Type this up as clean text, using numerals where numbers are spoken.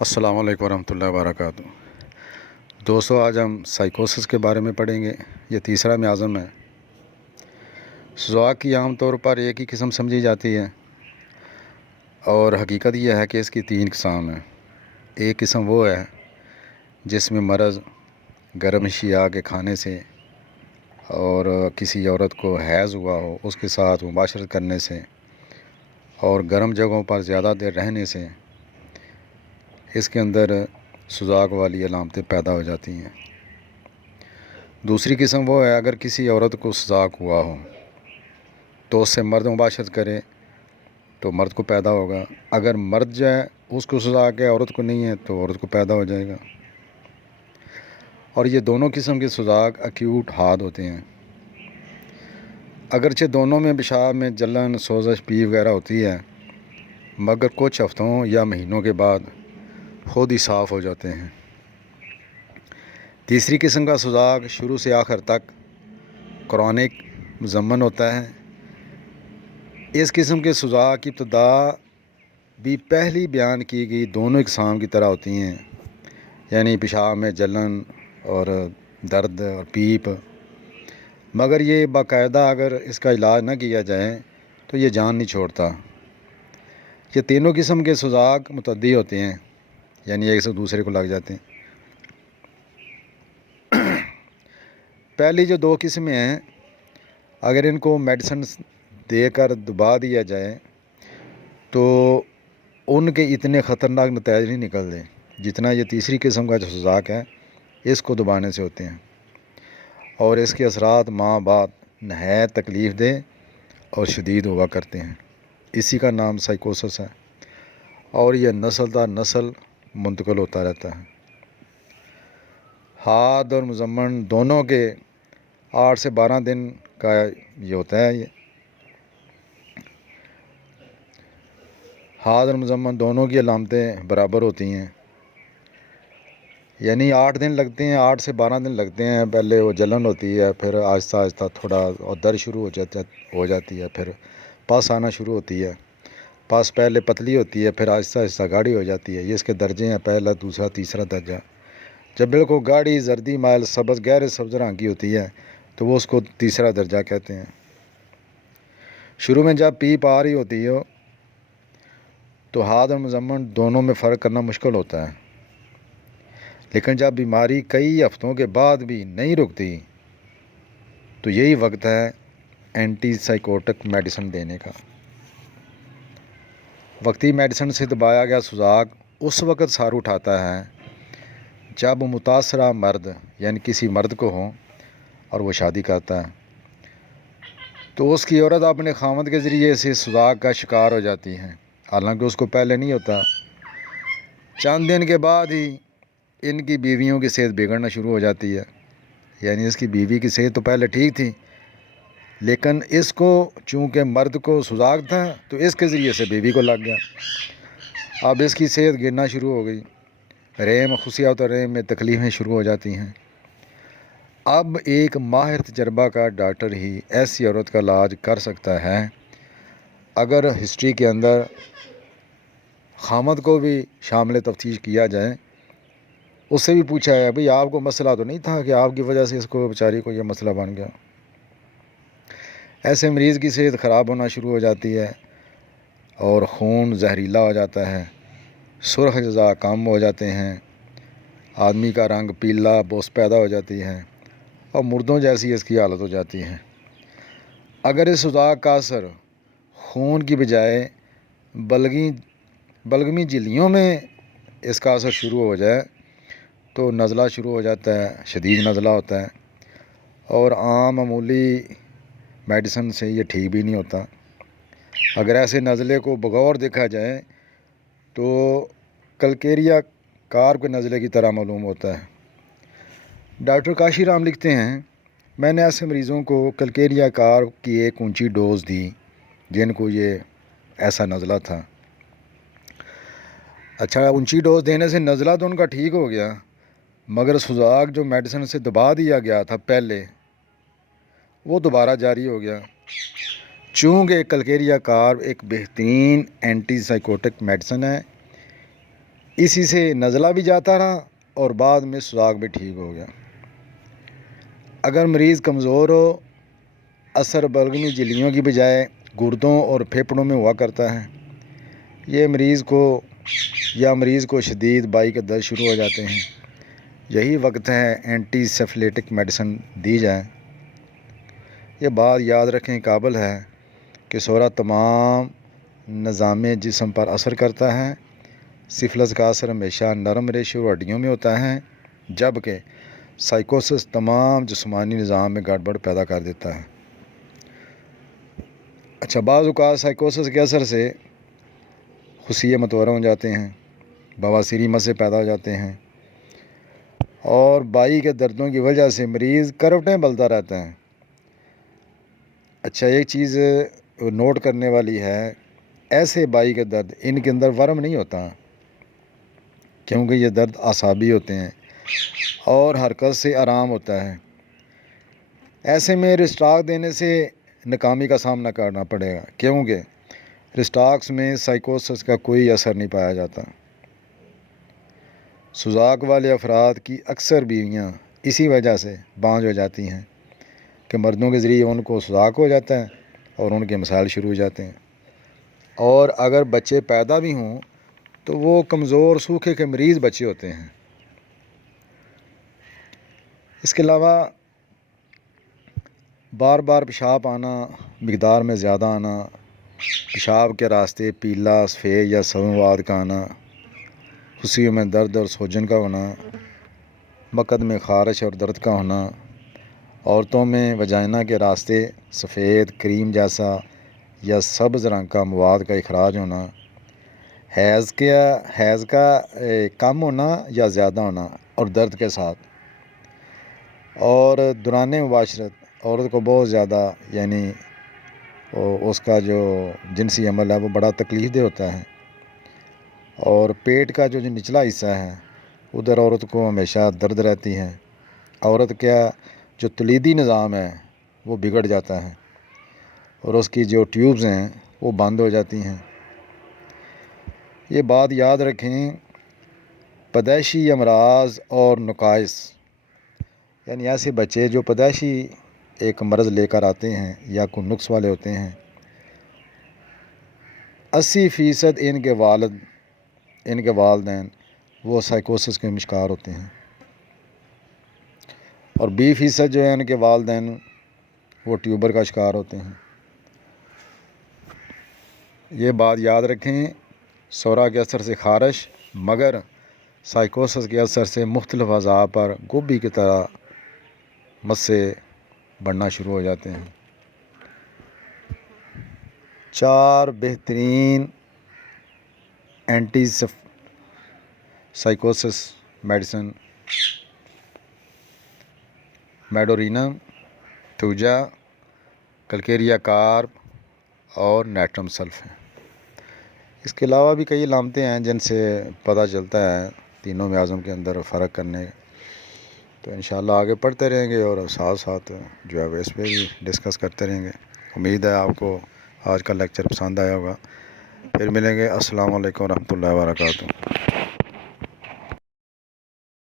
السلام علیکم ورحمۃ اللہ وبرکاتہ۔ دوستو، آج ہم سائیکوسس کے بارے میں پڑھیں گے۔ یہ تیسرا میازم ہے۔ سزاق کی عام طور پر ایک ہی قسم سمجھی جاتی ہے، اور حقیقت یہ ہے کہ اس کی 3 اقسام ہیں۔ ایک قسم وہ ہے جس میں مرض گرم اشیاء کے کھانے سے اور کسی عورت کو حیض ہوا ہو اس کے ساتھ مباشرت کرنے سے اور گرم جگہوں پر زیادہ دیر رہنے سے اس کے اندر سزاق والی علامتیں پیدا ہو جاتی ہیں۔ دوسری قسم وہ ہے اگر کسی عورت کو سزاق ہوا ہو تو اس سے مرد مباشرت کرے تو مرد کو پیدا ہوگا۔ اگر مرد جو ہے اس کو سزاق ہے، عورت کو نہیں ہے، تو عورت کو پیدا ہو جائے گا۔ اور یہ دونوں قسم کے سزاق ایکیوٹ حاد ہوتے ہیں۔ اگرچہ دونوں میں پیشاب میں جلن، سوزش، پی وغیرہ ہوتی ہے، مگر کچھ ہفتوں یا مہینوں کے بعد خود ہی صاف ہو جاتے ہیں۔ تیسری قسم کا سزاق شروع سے آخر تک کرونک مزمن ہوتا ہے۔ اس قسم کے سزاق کی ابتدا بھی پہلی بیان کی گئی دونوں اقسام کی طرح ہوتی ہیں، یعنی پیشاب میں جلن اور درد اور پیپ، مگر یہ باقاعدہ اگر اس کا علاج نہ کیا جائے تو یہ جان نہیں چھوڑتا۔ یہ تینوں قسم کے سزاق متعدی ہوتے ہیں، یعنی ایک سے دوسرے کو لگ جاتے ہیں۔ پہلی جو 2 قسمیں ہیں، اگر ان کو میڈیسن دے کر دبا دیا جائے تو ان کے اتنے خطرناک نتائج نہیں نکلتے جتنا یہ تیسری قسم کا جو سزاق ہے اس کو دبانے سے ہوتے ہیں، اور اس کے اثرات ماہ بعد نہایت تکلیف دہ اور شدید ہوا کرتے ہیں۔ اسی کا نام سائیکوسس ہے، اور یہ نسل در نسل منتقل ہوتا رہتا ہے۔ حاد اور مزمن دونوں کے 8 سے 12 دن کا یہ ہوتا ہے۔ یہ حاد اور مزمن دونوں کی علامتیں برابر ہوتی ہیں، یعنی 8 دن لگتے ہیں، 8 سے 12 دن لگتے ہیں۔ پہلے وہ جلن ہوتی ہے، پھر آہستہ آہستہ تھوڑا اور درد شروع ہو جاتی ہے، پھر پس آنا شروع ہوتی ہے۔ پس پہلے پتلی ہوتی ہے، پھر آہستہ آہستہ گاڑھی ہو جاتی ہے۔ یہ اس کے درجے ہیں، پہلا، دوسرا، تیسرا درجہ۔ جب بالکل گاڑھی زردی مائل سبز گہرے سبز رنگ کی ہوتی ہے تو وہ اس کو تیسرا درجہ کہتے ہیں۔ شروع میں جب پیپ آ رہی ہوتی ہے تو حاد اور مزمن دونوں میں فرق کرنا مشکل ہوتا ہے، لیکن جب بیماری کئی ہفتوں کے بعد بھی نہیں رکتی تو یہی وقت ہے اینٹی سائیکوٹک میڈیسن دینے کا۔ وقتی میڈیسن سے دبایا گیا سزاق اس وقت سار اٹھاتا ہے جب متاثرہ مرد یعنی کسی مرد کو ہو اور وہ شادی کرتا ہے تو اس کی عورت اپنے خاوند کے ذریعے سے سزاق کا شکار ہو جاتی ہے، حالانکہ اس کو پہلے نہیں ہوتا۔ چند دن کے بعد ہی ان کی بیویوں کی صحت بگڑنا شروع ہو جاتی ہے، یعنی اس کی بیوی کی صحت تو پہلے ٹھیک تھی، لیکن اس کو چونکہ مرد کو سزاق تھا تو اس کے ذریعے سے بیوی کو لگ گیا۔ اب اس کی صحت گرنا شروع ہو گئی، رحم، خصیات اور رحم میں تکلیفیں شروع ہو جاتی ہیں۔ اب ایک ماہر تجربہ کا ڈاکٹر ہی ایسی عورت کا علاج کر سکتا ہے۔ اگر ہسٹری کے اندر خامد کو بھی شامل تفتیش کیا جائے، اس سے بھی پوچھا ہے بھئی آپ کو مسئلہ تو نہیں تھا کہ آپ کی وجہ سے اس کو بیچاری کو یہ مسئلہ بن گیا۔ ایسے مریض کی صحت خراب ہونا شروع ہو جاتی ہے اور خون زہریلا ہو جاتا ہے، سرخ اجزاء کم ہو جاتے ہیں، آدمی کا رنگ پیلا بوس پیدا ہو جاتی ہے اور مردوں جیسی اس کی حالت ہو جاتی ہے۔ اگر اس سزاق کا اثر خون کی بجائے بلغمی جھلیوں میں اس کا اثر شروع ہو جائے تو نزلہ شروع ہو جاتا ہے، شدید نزلہ ہوتا ہے، اور عام معمولی میڈیسن سے یہ ٹھیک بھی نہیں ہوتا۔ اگر ایسے نزلے کو بغور دیکھا جائے تو کلکیریا کار کے نزلے کی طرح معلوم ہوتا ہے۔ ڈاکٹر کاشی رام لکھتے ہیں، میں نے ایسے مریضوں کو کلکیریا کار کی ایک اونچی ڈوز دی جن کو یہ ایسا نزلہ تھا۔ اچھا، اونچی ڈوز دینے سے نزلہ تو ان کا ٹھیک ہو گیا، مگر سزاق جو میڈیسن سے دبا دیا گیا تھا پہلے، وہ دوبارہ جاری ہو گیا۔ چونکہ کلکیریا کار ایک بہترین اینٹی سائیکوٹک میڈیسن ہے، اسی سے نزلہ بھی جاتا رہا اور بعد میں سوزاک بھی ٹھیک ہو گیا۔ اگر مریض کمزور ہو، اثر بلغمی جھلیوں کی بجائے گردوں اور پھیپھڑوں میں ہوا کرتا ہے، یہ مریض کو شدید بائی کے درد شروع ہو جاتے ہیں، یہی وقت ہے اینٹی سیفلیٹک میڈیسن دی جائے۔ یہ بات یاد رکھیں قابل ہے کہ سورا تمام نظام جسم پر اثر کرتا ہے۔ سفلس کا اثر ہمیشہ نرم ریشے اور ہڈیوں میں ہوتا ہے، جبکہ سائیکوسس تمام جسمانی نظام میں گڑبڑ پیدا کر دیتا ہے۔ اچھا، بعض اوقات سائیکوسس کے اثر سے خصیے متورہ ہو جاتے ہیں، بواسیری مسئلے پیدا ہو جاتے ہیں، اور بائی کے دردوں کی وجہ سے مریض کروٹیں بلتا رہتا ہے۔ اچھا، ایک چیز نوٹ کرنے والی ہے، ایسے بائی کے درد ان کے اندر ورم نہیں ہوتا، کیونکہ یہ درد اعصابی ہوتے ہیں اور حرکت سے آرام ہوتا ہے۔ ایسے میں رسٹاک دینے سے ناکامی کا سامنا کرنا پڑے گا، کیونکہ رسٹاکس میں سائیکوسس کا کوئی اثر نہیں پایا جاتا۔ سوزاک والے افراد کی اکثر بیویاں اسی وجہ سے بانجھ ہو جاتی ہیں کہ مردوں کے ذریعے ان کو سوزاک ہو جاتا ہے اور ان کے مسائل شروع ہو جاتے ہیں، اور اگر بچے پیدا بھی ہوں تو وہ کمزور سوکھے کے مریض بچے ہوتے ہیں۔ اس کے علاوہ بار بار پیشاب آنا، مقدار میں زیادہ آنا، پیشاب کے راستے پیلا، سفید یا سبز مواد کا آنا، خصیوں میں درد اور سوجن کا ہونا، مقد میں خارش اور درد کا ہونا، عورتوں میں وجائنا کے راستے سفید کریم جیسا یا سبز رنگ کا مواد کا اخراج ہونا، حیض کا کم ہونا یا زیادہ ہونا اور درد کے ساتھ، اور دوران مباشرت عورت کو بہت زیادہ یعنی اس کا جو جنسی عمل ہے وہ بڑا تکلیف دہ ہوتا ہے، اور پیٹ کا جو نچلا حصہ ہے ادھر عورت کو ہمیشہ درد رہتی ہے۔ عورت کا جو تولیدی نظام ہے وہ بگڑ جاتا ہے اور اس کی جو ٹیوبز ہیں وہ بند ہو جاتی ہیں۔ یہ بات یاد رکھیں، پیدائشی امراض اور نقائص، یعنی ایسے بچے جو پیدائشی ایک مرض لے کر آتے ہیں یا کوئی نقص والے ہوتے ہیں، 80% ان کے والدین وہ سائیکوسس کے شکار ہوتے ہیں، اور 20% جو ہے ان کے والدین وہ ٹیوبر کا شکار ہوتے ہیں۔ یہ بات یاد رکھیں، سورا کے اثر سے خارش، مگر سائیکوسس کے اثر سے مختلف اعضاء پر گوبھی کی طرح مسے بڑھنا شروع ہو جاتے ہیں۔ 4 بہترین اینٹی سائیکوسس میڈیسن میڈورینم، توجا، کلکیریا کارپ اور نیٹرم سلف ہیں۔ اس کے علاوہ بھی کئی علامتیں ہیں جن سے پتہ چلتا ہے تینوں میازم کے اندر فرق کرنے، تو انشاءاللہ آگے پڑھتے رہیں گے اور ساتھ ساتھ جو ہے اس پہ بھی ڈسکس کرتے رہیں گے۔ امید ہے آپ کو آج کا لیکچر پسند آیا ہوگا۔ پھر ملیں گے۔ السلام علیکم ورحمۃ اللہ وبرکاتہ۔